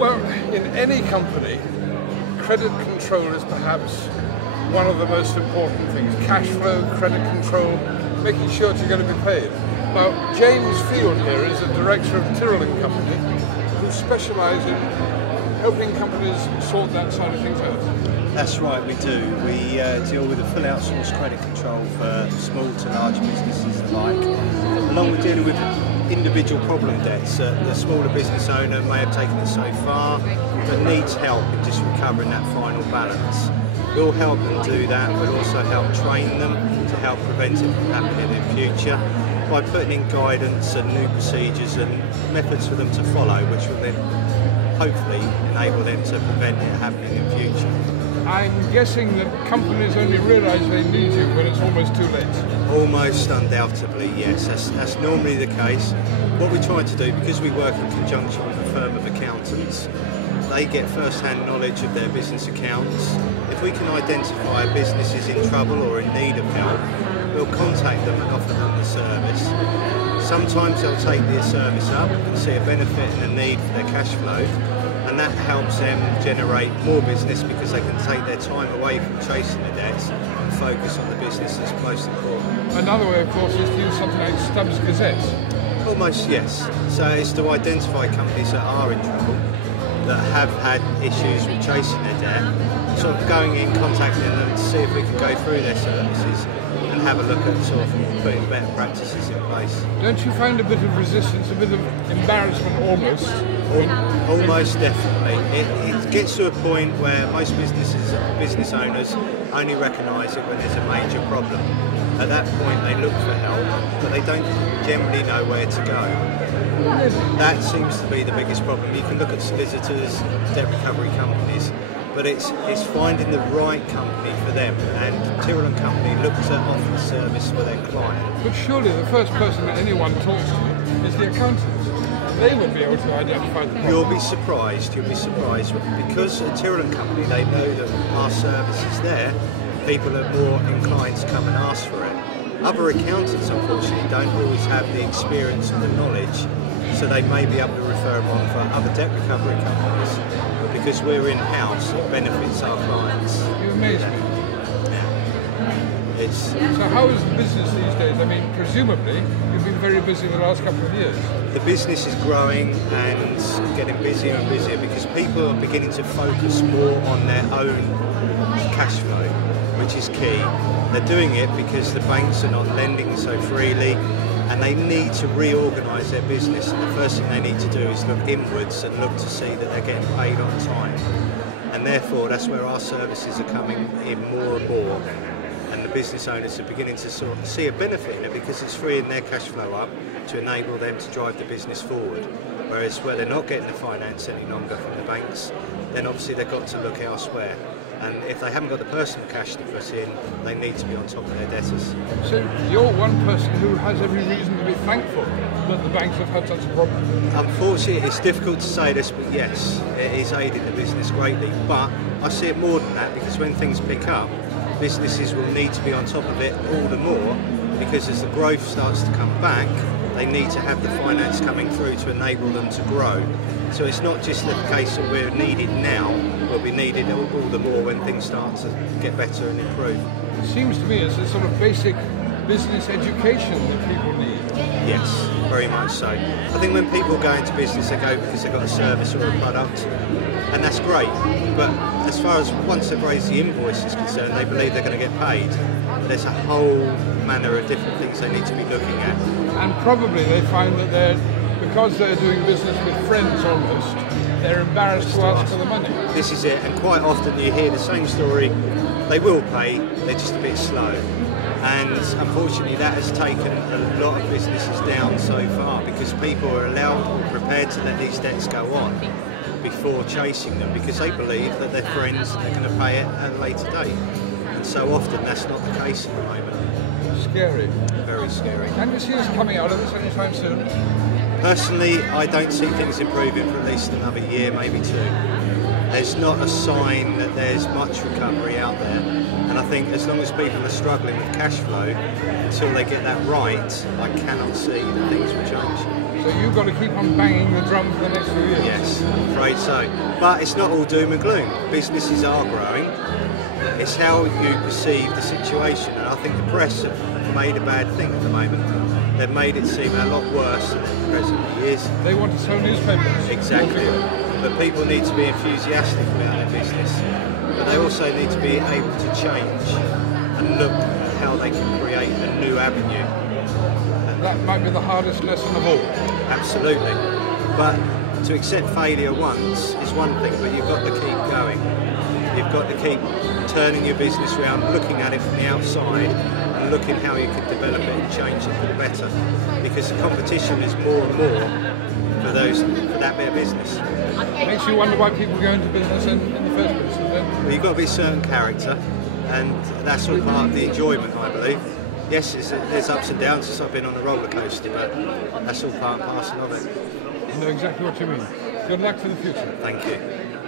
Well, in any company, credit control is perhaps one of the most important things. Cash flow, credit control, making sure that you're going to be paid. Now, James Field here is the director of Tyrrell & Company, who specialise in helping companies sort that side of things out. That's right, we do. We deal with a full outsourced credit control for small to large businesses alike, along with dealing with individual problem debts that the smaller business owner may have taken it so far, but needs help in just recovering that final balance. We'll help them do that. We'll also help train them to help prevent it from happening in future by putting in guidance and new procedures and methods for them to follow, which will then hopefully enable them to prevent it happening in future. I'm guessing that companies only realise they need you when it's almost too late. Almost undoubtedly, yes. That's normally the case. What we try to do, because we work in conjunction with a firm of accountants, they get first-hand knowledge of their business accounts. If we can identify a business is in trouble or in need of help, we'll contact them and offer them the service. Sometimes they'll take their service up and see a benefit and a need for their cash flow, and that helps them generate more business because they can take their time away from chasing the debts and focus on the business that's most important. Another way, of course, is to use something like Stubbs Gazette. Almost, yes. So it's to identify companies that are in trouble, that have had issues with chasing their debt, sort of going in, contacting them to see if we can go through their services and have a look at sort of putting better practices in place. Don't you find a bit of resistance, a bit of embarrassment almost? Almost definitely. It gets to a point where most business owners only recognise it when there's a major problem. At that point they look for help, but they don't generally know where to go. That seems to be the biggest problem. You can look at solicitors, debt recovery companies, but it's finding the right company for them, and Tyrrell & Company look to offer service for their client. But surely the first person that anyone talks to is the accountant. They would be able to identify the problem. You'll be surprised, because at Tyrrell & Company they know that our service is there, people are more inclined to come and ask for it. Other accountants unfortunately don't always have the experience and the knowledge, so they may be able to refer them on for other debt recovery companies, but because we're in-house it benefits our clients. You amaze me. So how is the business these days? I mean, presumably you've been very busy the last couple of years. The business is growing and getting busier and busier because people are beginning to focus more on their own cash flow, which is key. They're doing it because the banks are not lending so freely and they need to reorganise their business, and the first thing they need to do is look inwards and look to see that they're getting paid on time. And therefore that's where our services are coming in more and more. And the business owners are beginning to sort of see a benefit in it because it's freeing their cash flow up to enable them to drive the business forward. Whereas where they're not getting the finance any longer from the banks, then obviously they've got to look elsewhere. And if they haven't got the personal cash to put in, they need to be on top of their debtors. So you're one person who has every reason to be thankful that the banks have had such a problem. Unfortunately, it's difficult to say this, but yes, it is aiding the business greatly. But I see it more than that, because when things pick up, businesses will need to be on top of it all the more, because as the growth starts to come back, they need to have the finance coming through to enable them to grow. So it's not just the case that we're needed now, we'll be needed all the more when things start to get better and improve. It seems to me it's a sort of basic business education that people need. Yes, very much so. I think when people go into business, they go because they've got a service or a product, and that's great. But as far as once they've raised the invoice is concerned, they believe they're going to get paid. There's a whole manner of different things they need to be looking at. And probably they find that because they're doing business with friends almost, they're embarrassed to ask for the money. This is it, and quite often you hear the same story. They will pay, they're just a bit slow. And unfortunately that has taken a lot of businesses down so far, because people are allowed or prepared to let these debts go on before chasing them, because they believe that their friends are going to pay it at a later date. And so often that's not the case at the moment. Scary. Very scary. Can you see us coming out of this anytime soon? Personally, I don't see things improving for at least another year, maybe two. There's not a sign that there's much recovery out there, and I think as long as people are struggling with cash flow, until they get that right, I cannot see that things will change. So you've got to keep on banging the drum for the next few years? Yes, I'm afraid afraid so. But it's not all doom and gloom. Businesses are growing. It's how you perceive the situation, and I think the press have made a bad thing at the moment. They've made it seem a lot worse than it presently is. They want to sell newspapers. Exactly. But people need to be enthusiastic about their business. But they also need to be able to change and look at how they can create a new avenue. That might be the hardest lesson of all. Absolutely. But to accept failure once is one thing, but you've got to keep going. You've got to keep turning your business around, looking at it from the outside and looking how you can develop it and change it for the better. Because the competition is more and more for that bit of business. Makes you wonder why people go into business in the first place, doesn't it? Well, you've got to be a certain character, and that's all part of the enjoyment, I believe. Yes, there's ups and downs since I've been on a roller coaster, but that's all part and parcel of it. I know exactly what you mean. Good luck for the future. Thank you.